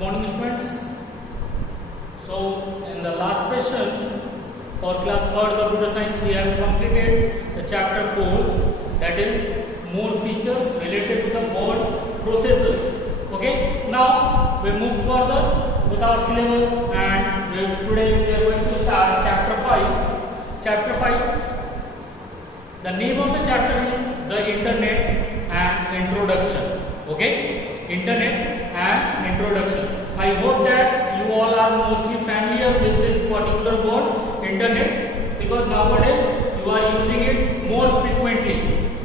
morning, students. So in the last session for class 3rd computer science we have completed the chapter 4, that is more features related to the word processors. Okay, now we move further with our syllabus and today we are going to start chapter 5. Chapter 5, the name of the chapter is the Internet and Introduction. Okay, Internet and Introduction. I hope that you all are mostly familiar with this particular word Internet, because nowadays you are using it more frequently.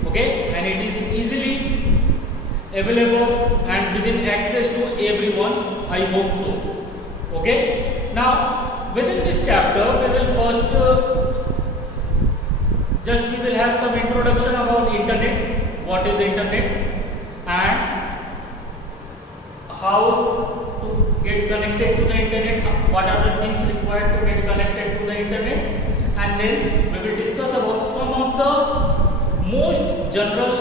Okay, and it is easily available and within access to everyone. I hope so. Okay, now within this chapter we will first we will have some introduction about Internet, what is Internet and how to get connected to the Internet, what are the things required to get connected to the Internet, and then we will discuss about some of the most general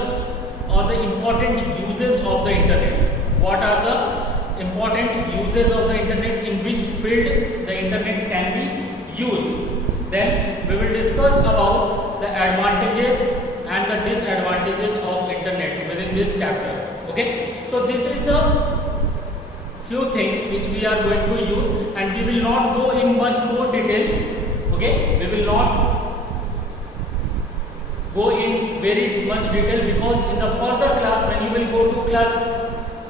or the important uses of the Internet. What are the important uses of the Internet, in which field the Internet can be used. Then we will discuss about the advantages and the disadvantages of Internet within this chapter. Okay, so this is the few things which we are going to use, and we will not go in much more detail. Okay, we will not go in very much detail, because in the further class, when you will go to class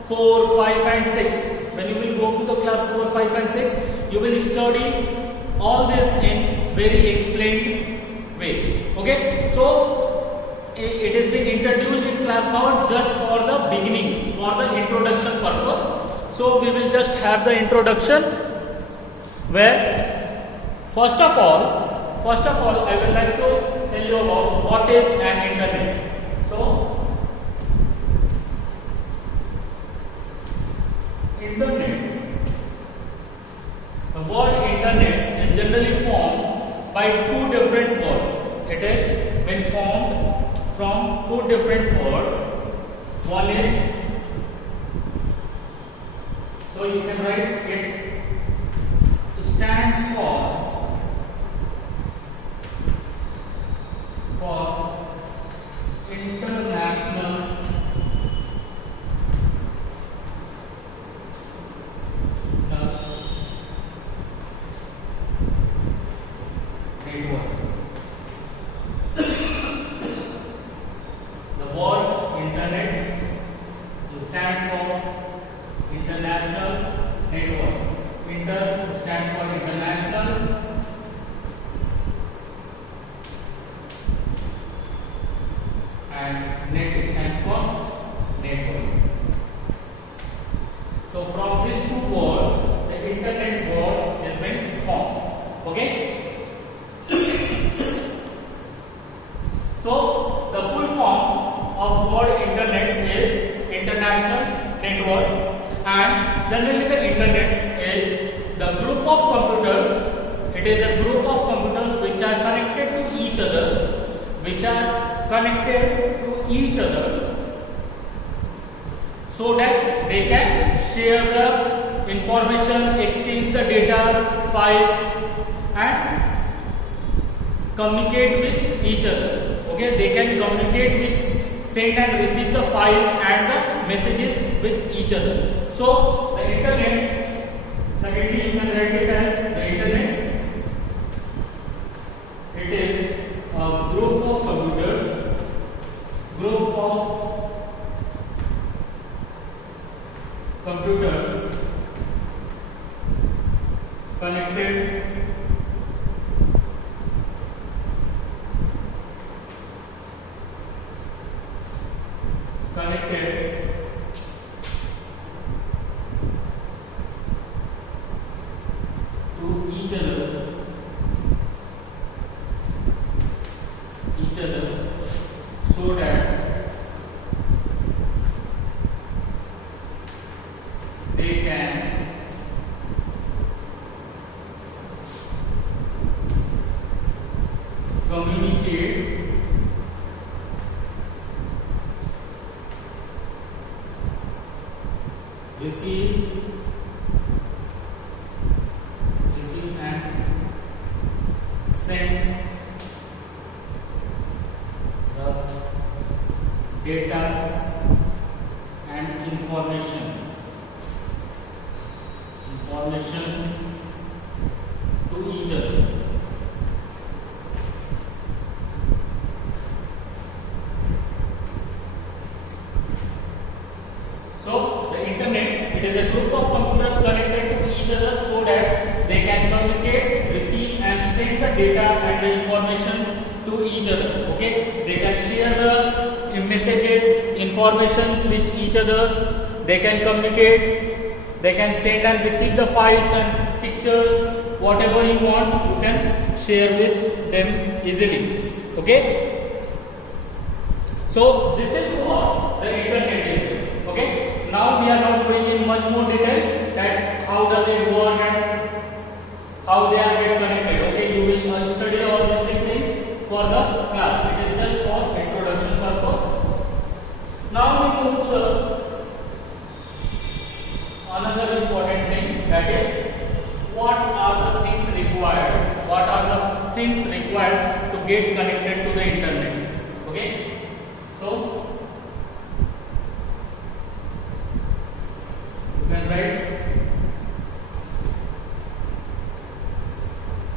4, 5 and 6, when you will go to the class 4, 5 and 6, you will study all this in very explained way. Okay, so it has been introduced in class 4 just for the beginning, for the introduction purpose. So we will just have the introduction, where first of all I would like to tell you about what is an Internet. So Internet, the word Internet is generally formed by two different words. It has been formed from two different words. One is, so you can write it stands for International Network. The word Internet stands for International Network. Inter stands for international, and net stands for network. So from these two words, the Internet word has been formed. Okay. So the full form of word Internet is International Network. And generally the Internet is the group of computers. It is a group of computers which are connected to each other, so that they can share the information, exchange the data, files, and communicate with each other. Okay, they can communicate with, send and receive the files and the messages with each other. So the Internet, secondly you can write it as the Internet. It is a group of computers, connected to each other, so that they can communicate receive data and information to each other. So the internet, it is a group of computers connected to each other so that they can communicate, receive and send the data and the information to each other. Okay, they can share the messages, informations with each other, they can communicate, they can send and receive the files and pictures, whatever you want you can share with them easily. Okay, so this is what the internet is. Okay, now we are not going in much more detail that how does it work and how they are get connected. Okay, you will study all these things in further class. It is just for introduction purpose. Now we move to the another important thing, that is what are the things required. What are the things required to get connected to the internet? Okay, so you can write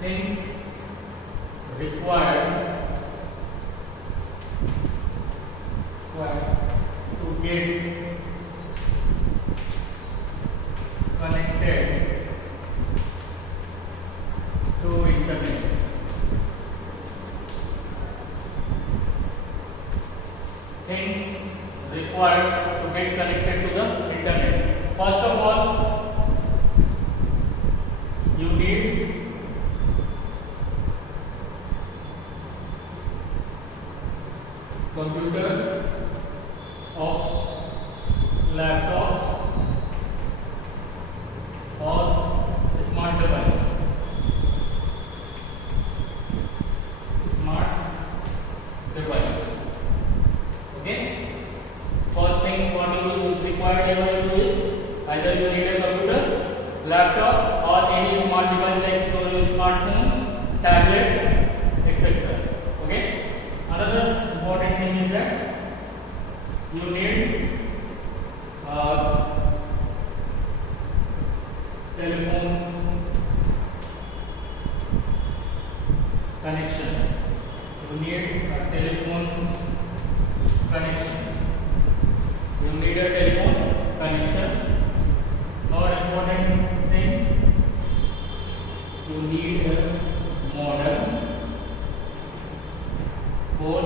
things required to get connected to internet. Things required to get connected to the internet. First of all, you need computer or laptop or smart device. Okay, first thing what is required here is either you need a computer, laptop or any smart device like smartphones, tablets, etc. Okay, another important thing is that you need telephone connection. You need a telephone connection. You need a telephone connection. More important thing, you need a modem for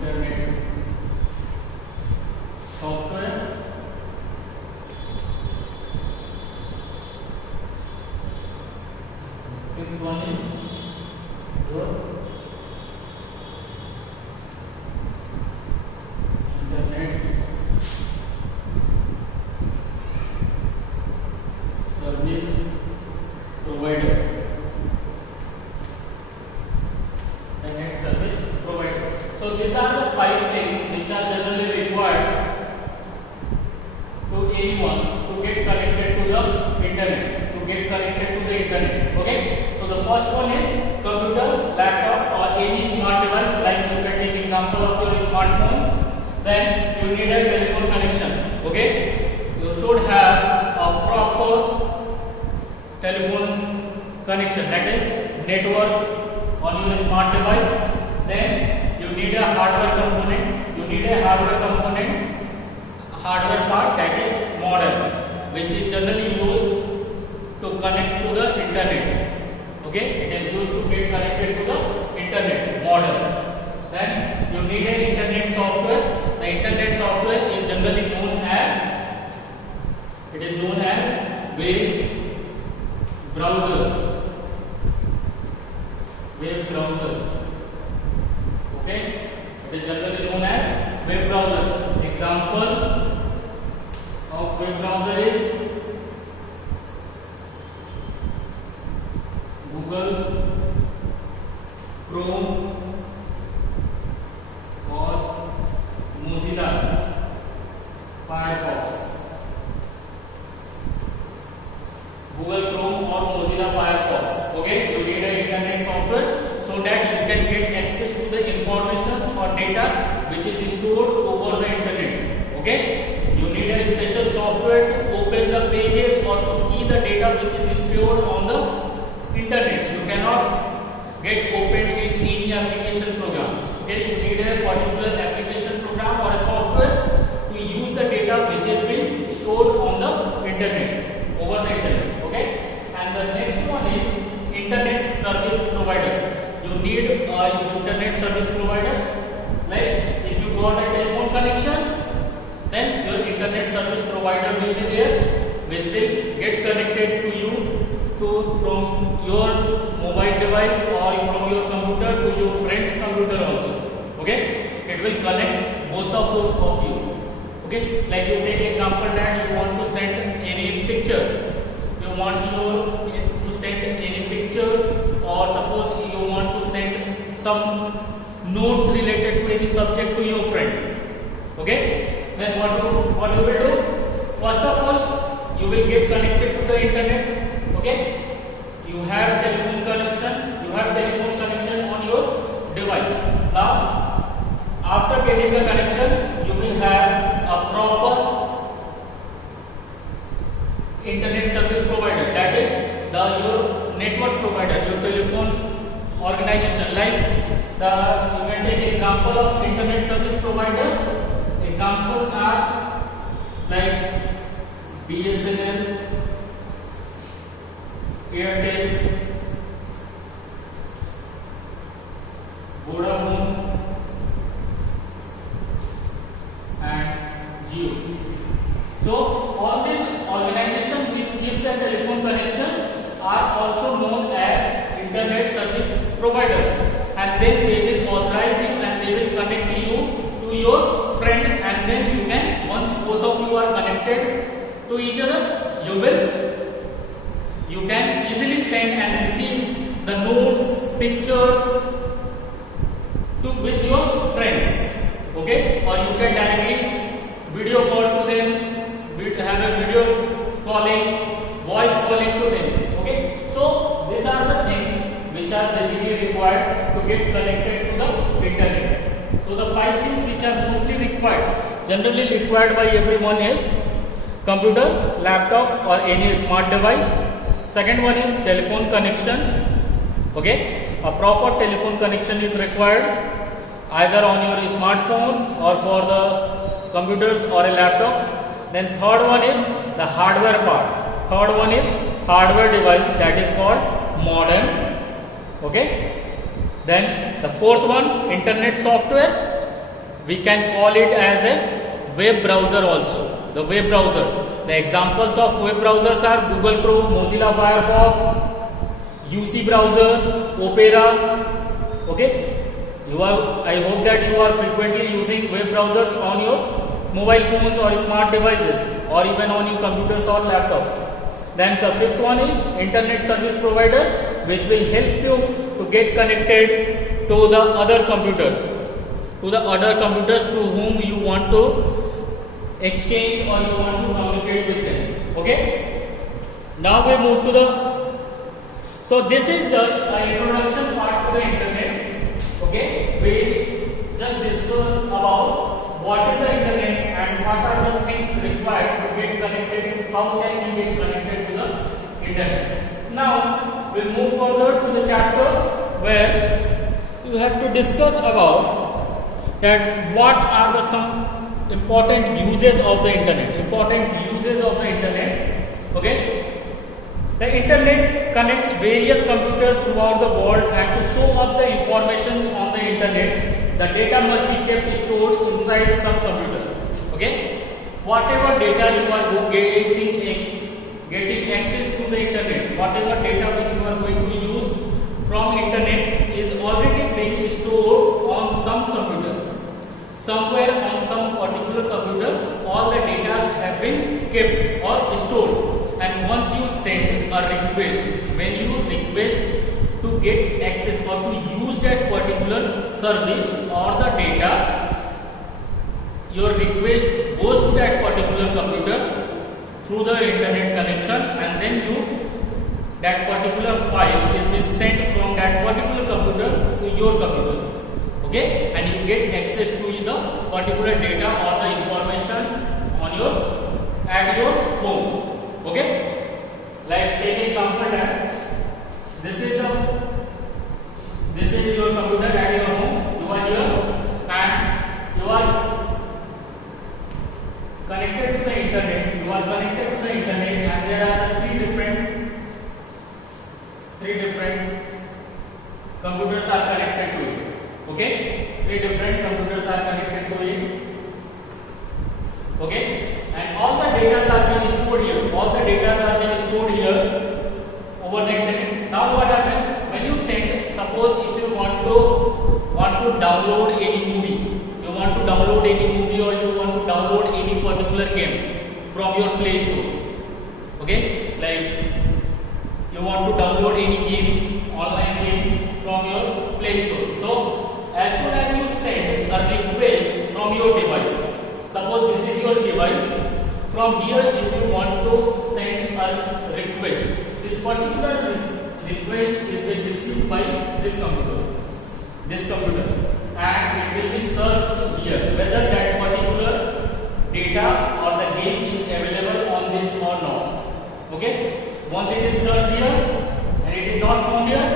internet software. Fifth one is your internet service provider. Internet service provider. So these are the 5 things which are generally required to anyone to get connected to the internet. Okay, so the first one is computer, laptop or any smart device, like you can take example of your smartphones. Then you need a telephone connection. Okay, you should have a proper telephone connection, that is network on your smart device. Then you need a hardware component. Hardware part, that is modem, which is generally used to connect to the internet. Okay, it is used to get connected to the internet modem. Then you need a internet software. The internet software is generally known as web browser. Okay, it is generally known as web browser. Example of web browser is Google, Chrome or Mozilla Firefox. Google Chrome or Mozilla Firefox. Okay, you need an internet data which is stored over the internet. Okay, you need a special software to open the pages or to see the data which is stored on the internet. You cannot get opened in any application program. Okay, you need a particular application program or a software to use the data which has been stored on the internet, over the internet. Okay, and the next one is internet service provider. You need a internet service provider. Like if you got a telephone connection, then your internet service provider will be there, which will get connected to you from your mobile device or from your computer to your friend's computer also. Okay, it will connect both of you. Okay, like you take example that you want to send any picture, you want to send any picture, or suppose you want to send some notes related to any subject to your friend. Okay, then what you will do? First of all, you will get connected to the internet. Okay, you have telephone connection on your device. Now, after getting the connection, you will have a proper internet service provider, that is your network provider, your telephone organization. Like you can take example of internet service provider. Examples are like BSNL, Airtel, Vodafone and Jio. So all these organizations which gives a telephone connection are also known as internet service provider, and then they will authorize you and they will connect you to your friend, and then you can, once both of you are connected to each other, you can easily send and receive the notes, pictures with your friends. Okay, or you can directly video call to them, have a video calling, voice calling to them. Okay, so these are the things which are basically required to get connected to the internet. So the 5 things which are mostly required, generally required by everyone is computer, laptop or any smart device. Second one is telephone connection. Okay, a proper telephone connection is required either on your smartphone or for the computers or a laptop. Then third one is the hardware part. Third one is hardware device, that is called modem. Okay. Then the fourth one, internet software. We can call it as a web browser also. The web browser. The examples of web browsers are Google Chrome, Mozilla Firefox, UC browser, Opera. Okay. I hope that you are frequently using web browsers on your mobile phones or smart devices, or even on your computers or laptops. Then the fifth one is internet service provider, which will help you to get connected to the other computers, to whom you want to exchange or you want to communicate with them. Okay. Now we move to so this is just an introduction part to the internet. Okay, we just discussed about what is the internet and what are the things required to get connected, how can we get connected to the internet. Now we'll move further to the chapter where you have to discuss about that what are the some important uses of the internet. Okay. The internet connects various computers throughout the world, and to show up the information on the internet, the data must be kept stored inside some computer. Okay, whatever data you are getting access to the internet, whatever data which you are going to use from internet is already being stored on some computer. Somewhere on some particular computer, all the data have been kept or stored. And once you send a request, when you request to get access or to use that particular service or the data, your request goes to that particular computer through the internet connection, and then that particular file is been sent from that particular computer to your computer. Okay, and you get access particular data or the information on your at your home. Okay, like take example that this is your computer at your home. You are here and you are connected to the internet. You are connected to the internet, and there are the three different computers are connected to it. Okay, three different computers are connected to it. Okay, and all the data are being stored here. All the data are being stored here over the internet. Now what happens when you send? Suppose if you want to download any movie, you want to download any movie or you want to download any particular game from your Play Store. Okay, like you want to download any game, online game from your Play Store. So as soon as you send a request from your device, suppose this is your device, from here if you want to send a request, this particular request is being received by this computer, and it will be searched here whether that particular data or the game is available on this or not. Okay, once it is searched here and it is not found here,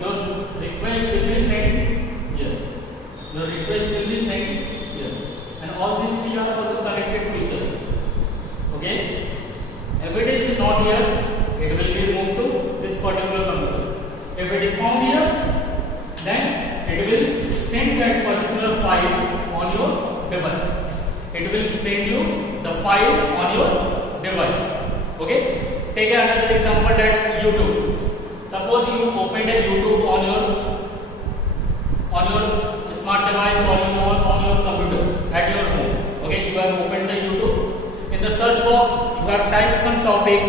your request will be sent here. Your request will be sent here, and all these three are also connected to each other. Okay, if it is not here, it will be moved to this particular computer. If it is found here, then it will send that particular file on your device. It will send you the file on your device. Okay, take another example that YouTube. Suppose you opened a YouTube on your smart device or on your computer at your home. Okay, you have opened the YouTube. In the search box, you have typed some topic,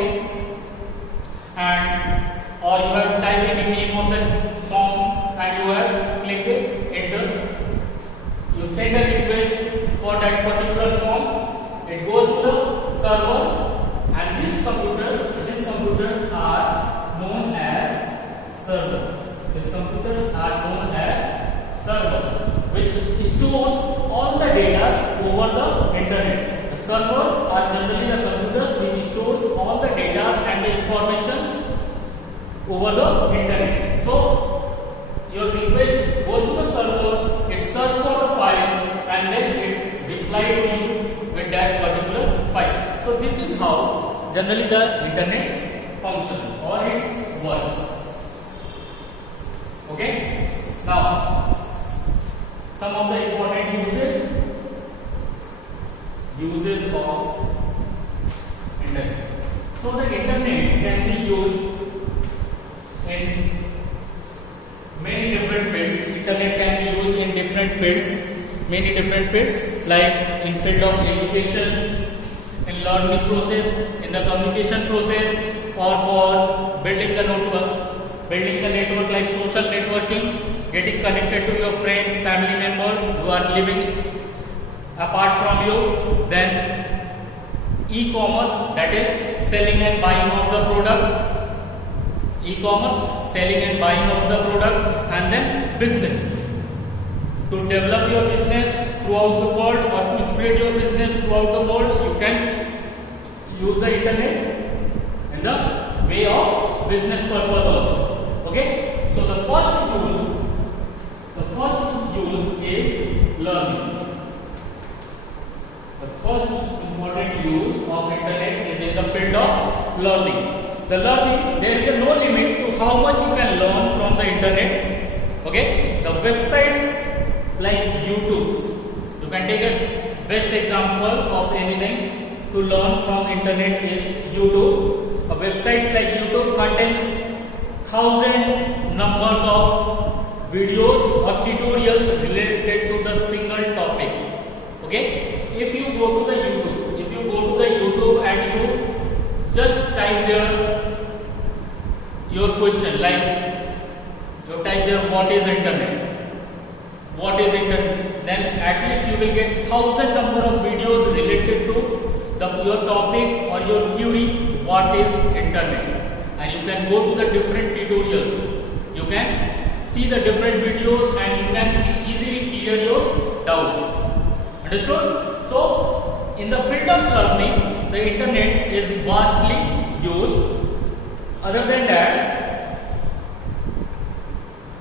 and or you have typed the name of the song and you have clicked enter. You send a request for that particular song. It goes to the server, and these computers are known as server. These computers are known as server, which stores all the data over the internet. The servers are generally the computers which stores all the data and the information over the internet. So your request goes to the server, it searches for the file, and then it replies to you with that particular file. So this is how generally the internet functions or it works. Okay, now some of the important uses of internet. So the internet can be used in many different fields. Internet can be used in many different fields, like in field of education, in learning process, in the communication process, or for building the network like social networking, getting connected to your friends, family members who are living apart from you. Then e-commerce, that is selling and buying of the product. And then business, to develop your business throughout the world or to spread your business throughout the world, you can use the internet in the way of business purpose also. Okay, so the first use is learning. The first important use of internet is in the field of learning. The learning, there is no limit to how much you can learn from the internet. Okay, the websites like YouTube, you can take a best example of anything to learn from internet is YouTube. Websites like YouTube contain thousand numbers of videos or tutorials related to the single topic. Okay, if you go to the YouTube and you just type there your question, like you type there what is internet, then at least you will get thousand number of videos related to your topic or your query, what is internet, and you can go to the different tutorials, you can see the different videos and you can easily clear your doubts. Understood? So, in the field of learning, the internet is vastly used. Other than that,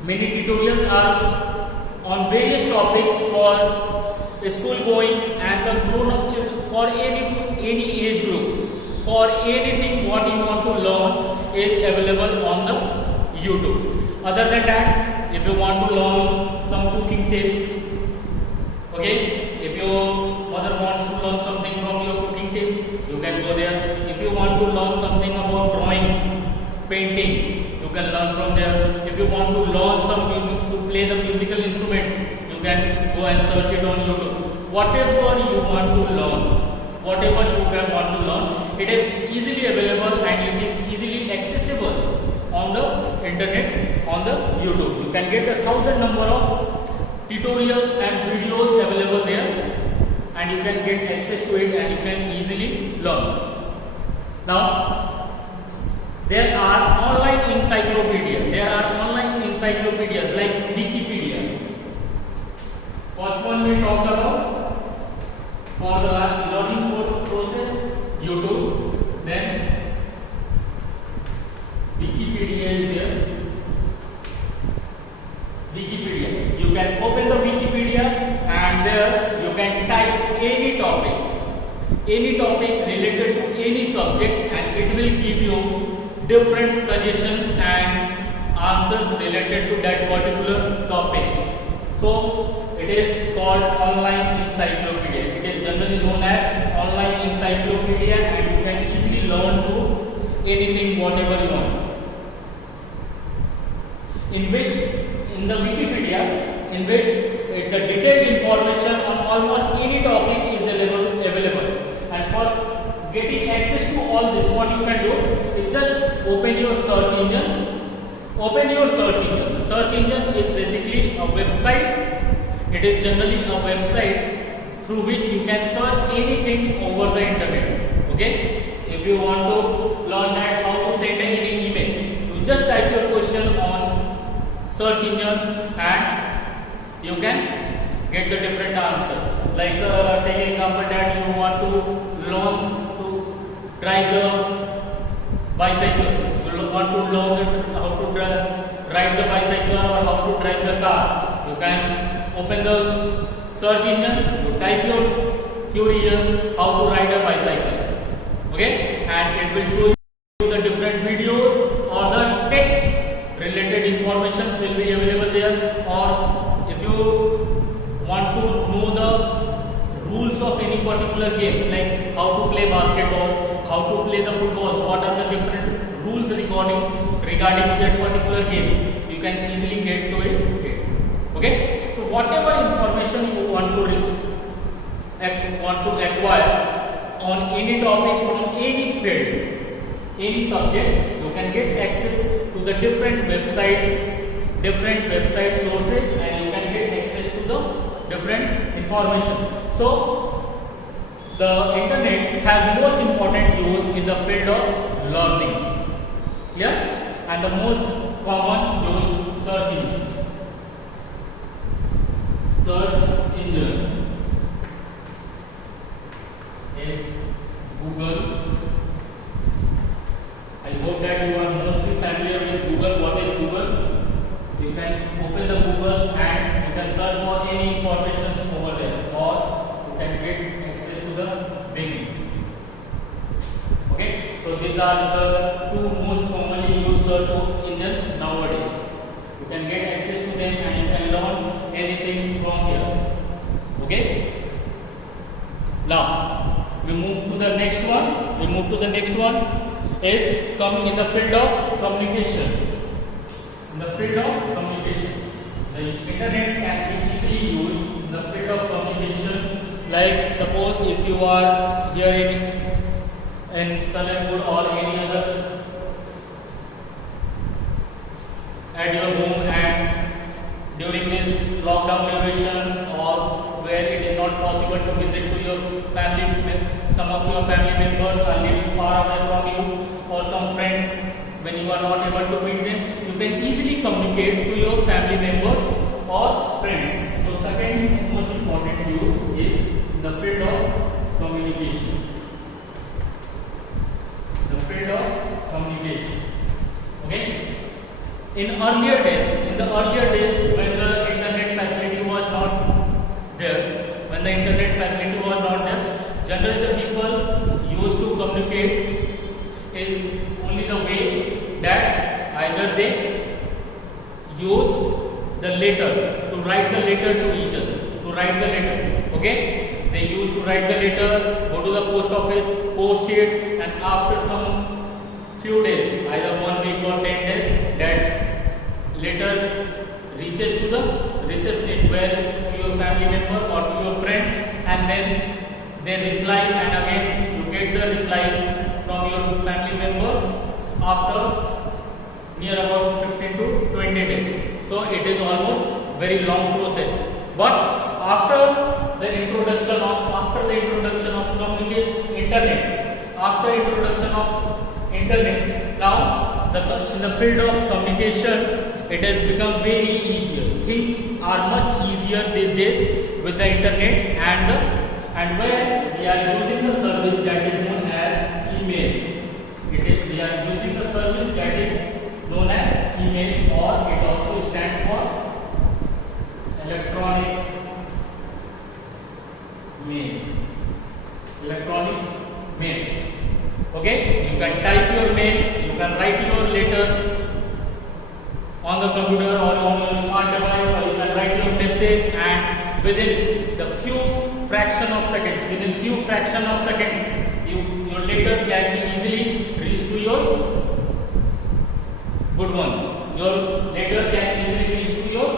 many tutorials are on various topics for school goings and the grown up children, for any age group, for anything what you want to learn is available on the YouTube. Other than that, if you want to learn some cooking tips, okay, if your mother wants to learn something from your cooking tips, you can go there. If you want to learn something about drawing, painting, you can learn from there. If you want to learn some music, to play the musical instruments, you can go and search it on YouTube. Whatever you want to learn, whatever you can want to learn, it is easily available and it is easily accessible on the internet, on the YouTube. You can get 1,000 number of tutorials and videos available there, and you can get access to it and you can easily learn. Now, there are online encyclopedias. There are online encyclopedias like Wikipedia. First one we talked about for the learning process, YouTube. Then Wikipedia is there. Wikipedia. You can open the Wikipedia and there you can type any topic related to any subject, and it will give you different suggestions and answers related to that particular topic. So it is called online encyclopedia. It is generally known as online encyclopedia, and you can easily learn to anything whatever you want. In the Wikipedia, in which the detailed information on almost any topic is available. And for getting access to all this, what you can do is just open your search engine. Open your search engine. The search engine is basically a website. It is generally a website through which you can search anything over the internet. Okay? If you want to learn that how to send any email, you just type your question on search engine and you can get the different answer. Like take example that you want to learn to drive the bicycle. You want to learn how to ride the bicycle or how to drive the car. You can open the search engine, you type your query here, how to ride a bicycle. Okay, and it will show you the different videos or the text related information will be available there. Or if you want to know the rules of any particular games, like how to play basketball, how to play the footballs, what are the different rules regarding that particular game, you can easily get to it. Okay, so whatever information you want to acquire on any topic from any field, any subject, you can get access to the different website sources, and you can get access to the different information. So the internet has most important use in the field of learning. Clear? And the most common used search engine. Search engine is Google. I hope that you are mostly familiar with Google. What is Google? You can open the Google and you can search for any information over there, or you can get access to the Bing. Okay, so these are the two most commonly used search engines nowadays. You can get access to them and you can learn anything from here. Okay. Now we move to the next one. Is coming in the field of communication. In the field of communication, the internet can be easily used in the field of communication. Like suppose if you are here in Salanpur or any other at your home, and during this lockdown duration, or where it is not possible to visit to your family, some of your family members are living far away from you, or some friends, when you are not able to meet them, you can easily communicate to your family members or friends. So second most important use is communication. The field of communication. Okay. In the earlier days, when the internet facility was not there, generally the people used to communicate is only the way that either they use the letter to write the letter to each other, okay. They used to write the letter, go to the post office, post it, and after some few days, either 1 week or 10 days, that letter reaches to the receptionist, where to your family member or to your friend, and then they reply, and again you get the reply from your family member after near about 15 to 20 days. So it is almost very long process. But after the introduction of internet, now in the field of communication, it has become very easier. Things are much easier these days with the internet, and where we are using the service that is known as email. We are using the service that is known as email, or it also stands for electronic mail. Okay, you can type your mail, you can write your letter on the computer or on your smart device, or you can write your message, and within few fraction of seconds, your letter can be easily reached to your good ones. Your letter can easily reach to your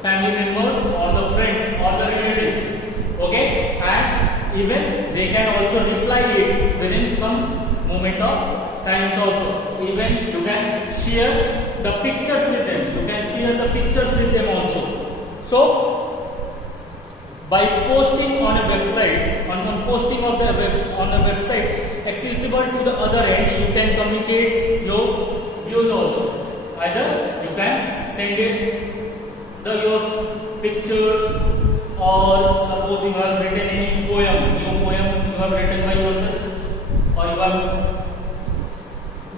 family members or the friends or the relatives. Okay, and even they can also reply it within some moment of times also. Even you can share the pictures with them. Also. So by posting on a website, on a website accessible to the other end, you can communicate your views also. Either you can send it your pictures, or suppose you have written any new poem you have written by yourself, or you have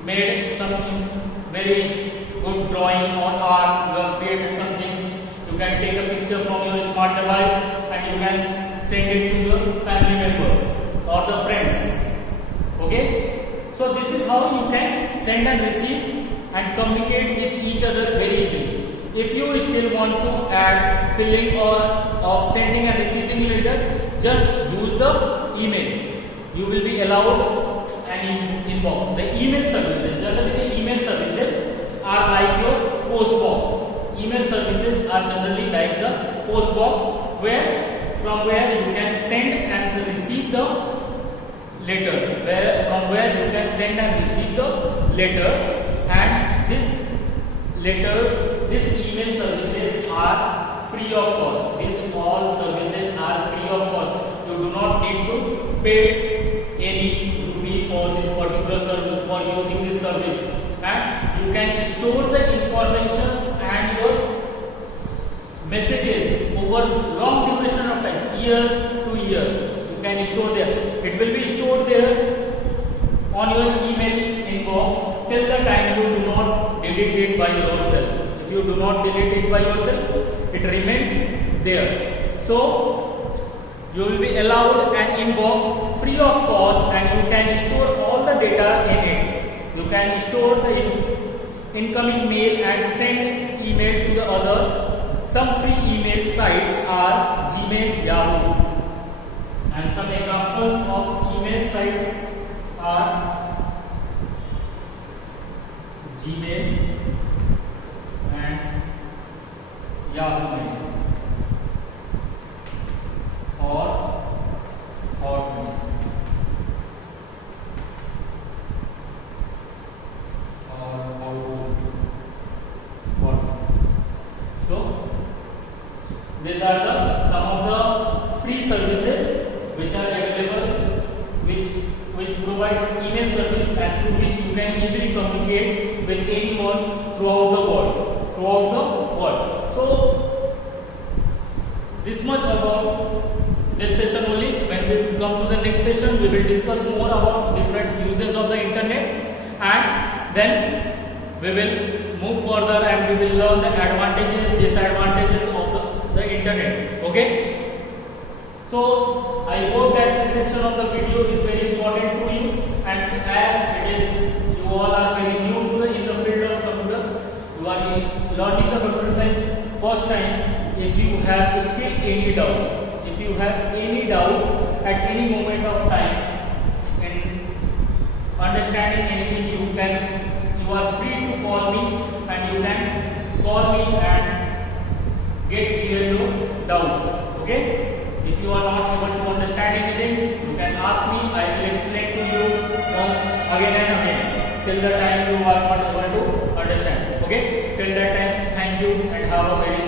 made something very good drawing or art, you have created something, you can take a picture from your smart device and you can send it to your family members or the friends. Okay, so this is how you can send and receive and communicate with each other very easily. If you still want to add filling or of sending and receiving letter, just use the email. You will be allowed an inbox. The email services, generally the email services are like your post box. Email services are generally like the post box, from where you can send and receive the letters. And these email services are free of cost. These all services are free of cost. You do not need to pay any rupee for this particular service, for using this service, and you can store the information and your messages over long duration of time, year to year. You can store there. It will be stored there on your email inbox till the time you do not delete it by yourself. If you do not delete it by yourself, it remains there. So you will be allowed an inbox free of cost, and you can store all the data in it. You can store the incoming mail and send email to the other. Some free email sites are Gmail, Yahoo, and some examples of email sites are Gmail and Yahoo Mail or Hotmail or Outlook. So these are some of the free services which are available, which provides email service, and through which you can easily communicate with anyone throughout the world. So this much about this session only. When we come come to the next session. We will discuss more about different uses of the internet, and then we will move further and we will learn the advantages, disadvantages of the internet. Okay. So I hope that this session of the video is very important to you, and as it is, you all are very new to in the field of computer. You are learning the computer science first time. If you have still any doubt, at any moment of time in understanding anything, you are free to call me, and you can call me and get clear your doubts. Okay. If you are not able to understand anything, you can ask me. I will explain to you again and again till the time you are not able to understand. Okay. Till that time, thank you and have a very